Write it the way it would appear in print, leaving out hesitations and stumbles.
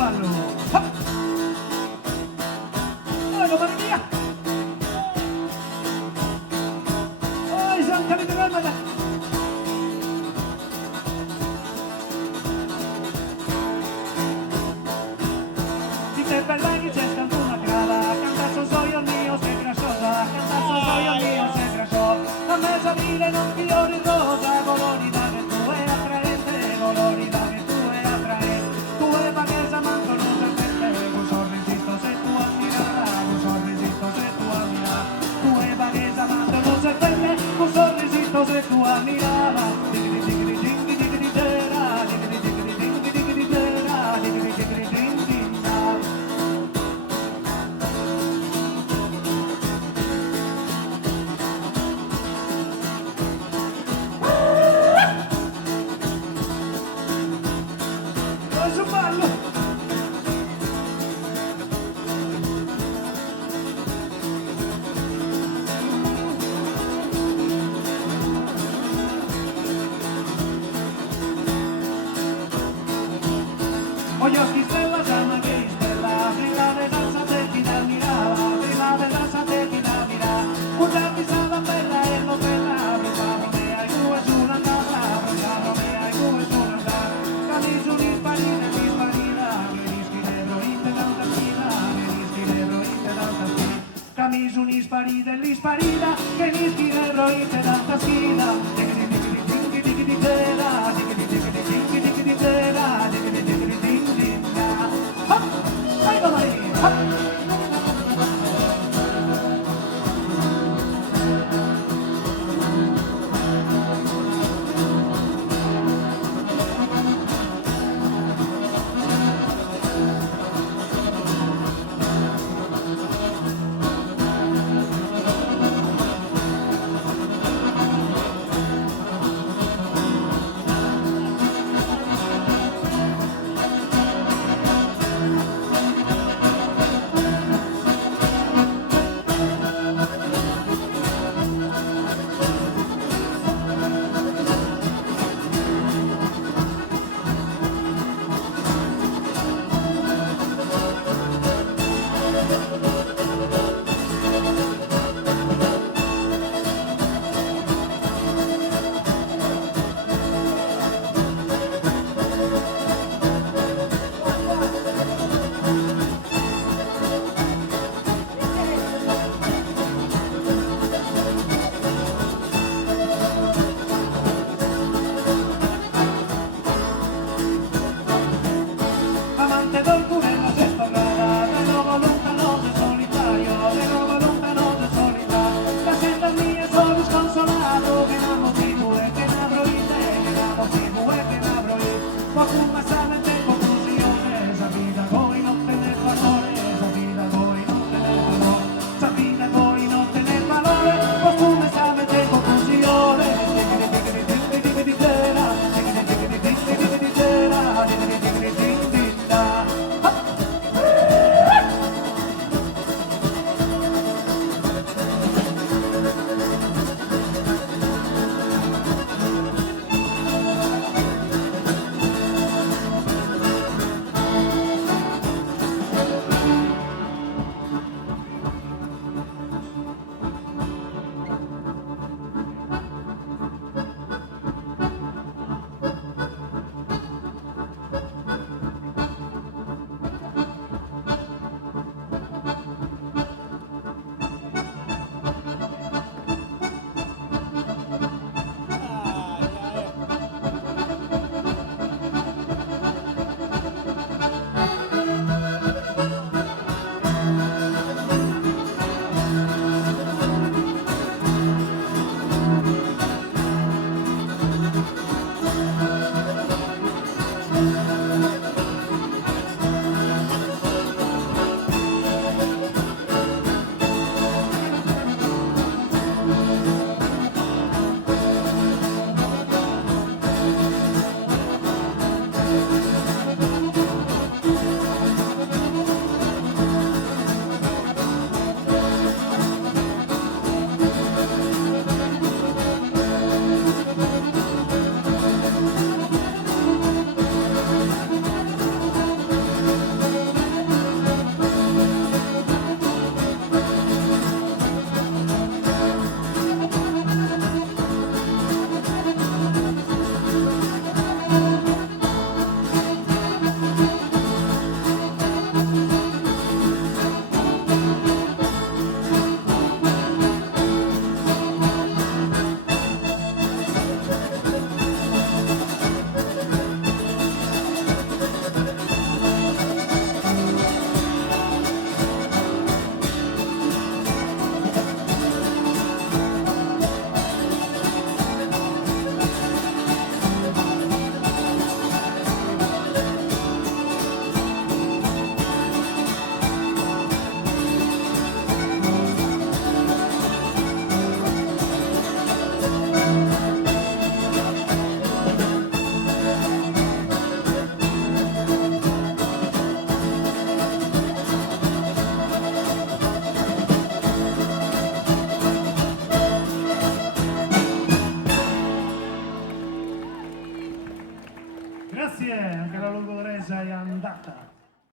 palo. ¡Ja! ¡Bueno, madre mía! ¡Ay, Santa Literalmana! Dice verdad que c'è stata una grada, canta sos io mio, sei grassosa, canta sos io mio, sei grasso. A me salire non fiori rosa, colorida che tu è attraente, colorida che tu è attraente. Tu è paghesa manco non serpente, un sorrisito se tu ammirara, un sorrisito se tu ammirara. Tu è paghesa manco non serpente, un sorrisito se tu ammirara. Digri digri digri digri tera, digri digri digri digri tera, digri digri digri digri. Su ballo! Voglio stella, sama che stella, prima della te chi la mirava, prima della te chi la mirava. Una pisata bella e non bella, Romea, tu e su un'andata, Romea, tu e su un'andata. Camiso un'isparina, che rischi l'eroite tanta schina, che rischi l'eroite tanta schina. Camiso un'isparina, l'isparina, che rischi l'eroite tanta schina. Grazie, anche la Ludogorese è andata.